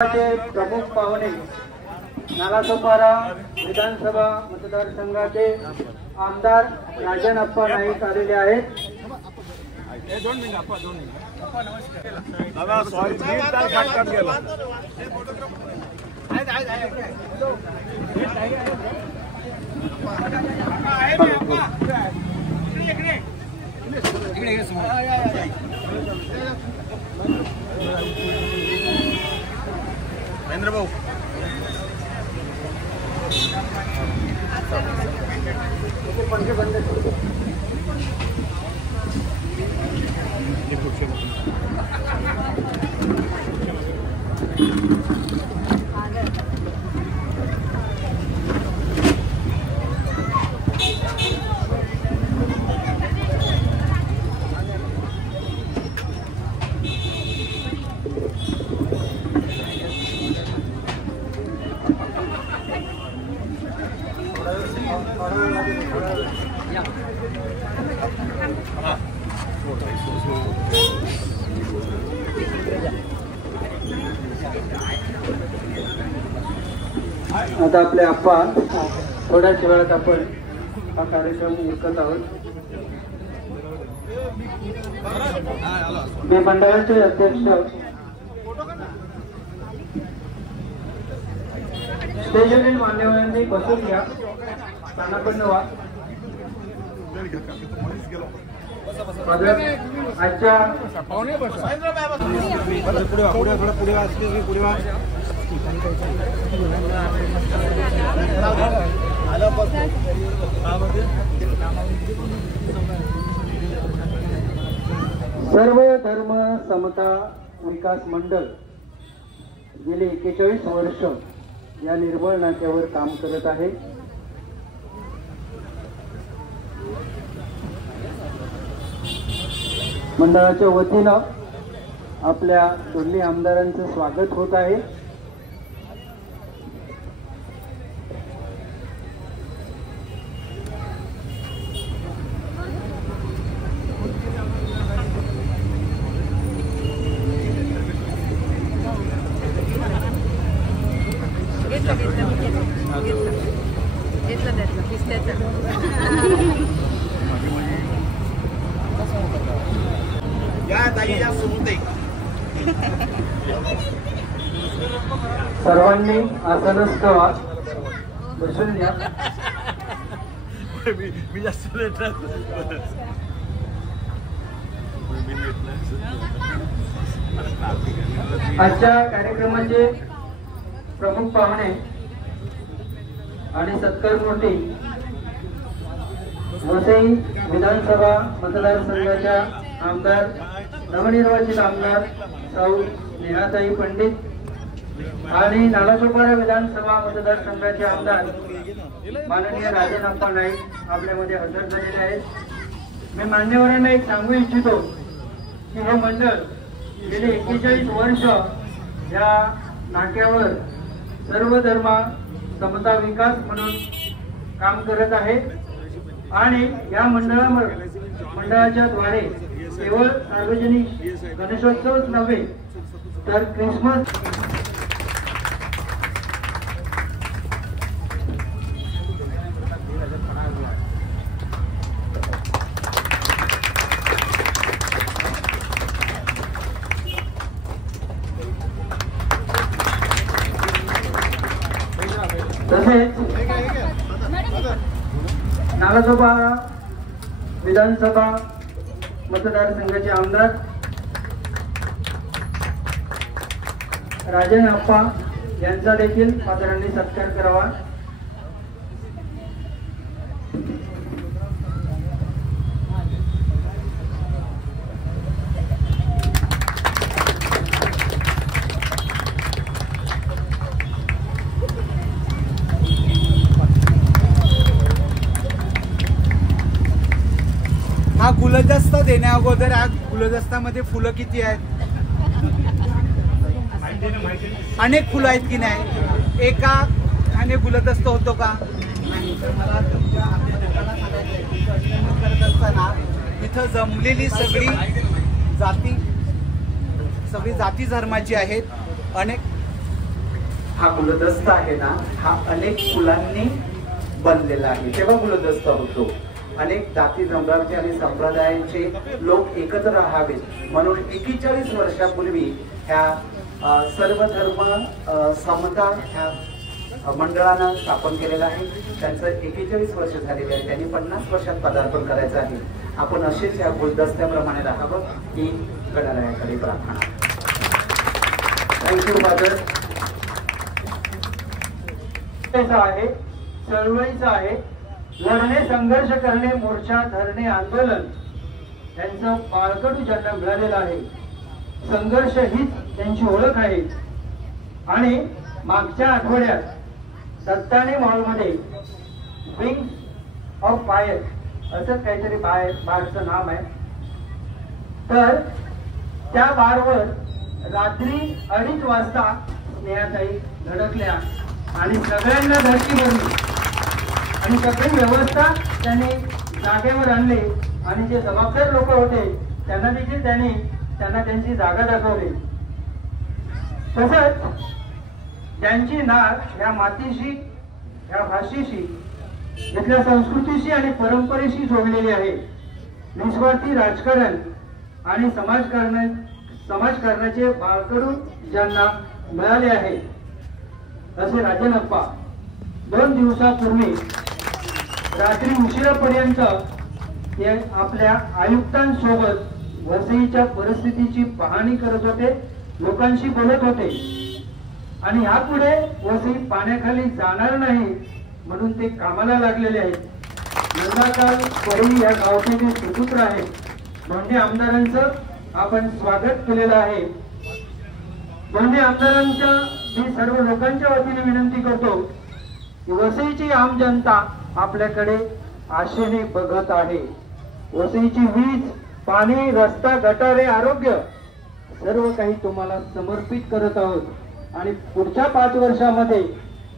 प्रमुख पाहुणे नालासोपारा विधानसभा मतदारसंघाचे आमदार राजनप्पा नाईक आलेले आहेत। महेंद्र भाऊ आता आपले आप्पा थोड्याच वेळात आपण हा कार्यक्रम उरकत आहोत। मी मंडळाचे अध्यक्ष स्टेजवरील मान्यवरांनी बसून घ्या, स्थानापन्न व्हा। आजच्या सर्व धर्म समता विकास मंडळ गेले 41 वर्ष या निर्मळ नाक्यावर काम करत आहे। मंडळाच्या वतीनं आपल्या दोन्ही आमदारांचं स्वागत होत आहे। सर्वांनी आसनस्थ व्हा, बसून घ्या। आजच्या कार्यक्रमाचे प्रमुख पाहुणे आणि सत्कारमूर्ती वसई विधानसभा मतदारसंघाच्या आमदार नवनिर्वाचित आमदार सौ नेहाताई पंडित आणि नालासोपारा विधानसभा मतदारसंघाचे आमदार माननीय राजनप्पा नाईक आपल्यामध्ये हजर झालेले आहेत। मी मान्यवरांना एक सांगू इच्छितो की हे मंडळ गेले 41 वर्ष या नाक्यावर सर्व धर्म समता विकास म्हणून काम करत आहे आणि या मंडळाच्या द्वारे केवळ सार्वजनिक गणेशोत्सवच नव्हे तर क्रिसमस तसेच नालासोपारा विधानसभा मतदारसंघाचे आमदार राजनप्पा यांचा देखील आदरांनी सत्कार करावा। हा गुलदस्ता देण्या अगोदर हा गुलदस्त्यामध्ये फुलं किती आहेत? अनेक फुलं आहेत की नाही? एका ठाणे गुलदस्ता होतो का? तर मला तुमच्या आपल्या लोकांना सांगायचं करत असताना इथं जमलेली सगळी जाती धर्माची आहेत। अनेक हा गुलदस्ता आहे ना, हा अनेक फुलांनी बनलेला आहे. तेव्हा गुलदस्ता होतो. अनेक जाती जमाती आणि संप्रदायांचे लोक एकत्र राहावेत म्हणून 41 वर्षापूर्वी ह्या सर्व धर्म समता ह्या मंडळानं स्थापन केलेलं आहे. त्यांचं 41 वर्ष झालेले आहे. त्यांनी 50 वर्षात पदार्पण करायचं आहे. आपण असेच ह्या गुलदस्त्याप्रमाणे राहावं ही गणरायाकडे प्रार्थना. Thank you father. आहे, चळवळीचं आहे, लढणे, संघर्ष करणे, मोर्चा धरणे, आंदोलन यांचं बाळकडू ज्यांना मिळालेलं आहे. संघर्ष हीच त्यांची ओळख आहे. आणि मागच्या आठवड्यात दत्ताने मॉलमध्ये विंग्स ऑफ फायर असं काहीतरी बारचं नाव आहे. तर त्या बारवर रात्री 2:30 वाजता स्नेहाताई धडकल्या आणि सगळ्यांना धडकी भरली आणि सगळी व्यवस्था त्यांनी जागेवर आणली आणि जे जबाबदार लोक होते त्यांना देखील त्यांना त्यांची जागा दाखवली. तसंच त्यांची नाळ ह्या मातीशी, ह्या भाषेशी, इथल्या संस्कृतीशी आणि परंपरेशी जोडलेली आहे. निस्वार्थी राजकारण आणि समाजकारणाचे बाळकडू ज्यांना मिळाले आहे असे राजनप्पा 2 दिवसापूर्वी रात्री उशिरापर्यंत ते आपल्या आयुक्तांसोबत वसईच्या परिस्थितीची पाहणी करत होते, लोकांशी बोलत होते आणि यापुढे वसई पाण्याखाली जाणार नाही म्हणून ते कामाला लागलेले आहेत. नंदाकाल कोळी या गावचे जे सुपुत्र आहेत, दोन्ही आमदारांचं आपण स्वागत केलेलं आहे. दोन्ही आमदारांच्या मी सर्व लोकांच्या वतीने विनंती करतो की वसईची आम जनता आपल्याकडे आशेने बघत आहे. वसईची वीज, पाणी, रस्ता, गटारे, आरोग्य सर्व काही तुम्हाला समर्पित करत आहोत आणि पुढच्या 5 वर्षामध्ये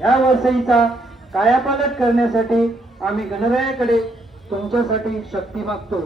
या वसईचा कायापालट करण्यासाठी आम्ही गणरायाकडे तुमच्यासाठी शक्ती मागतो.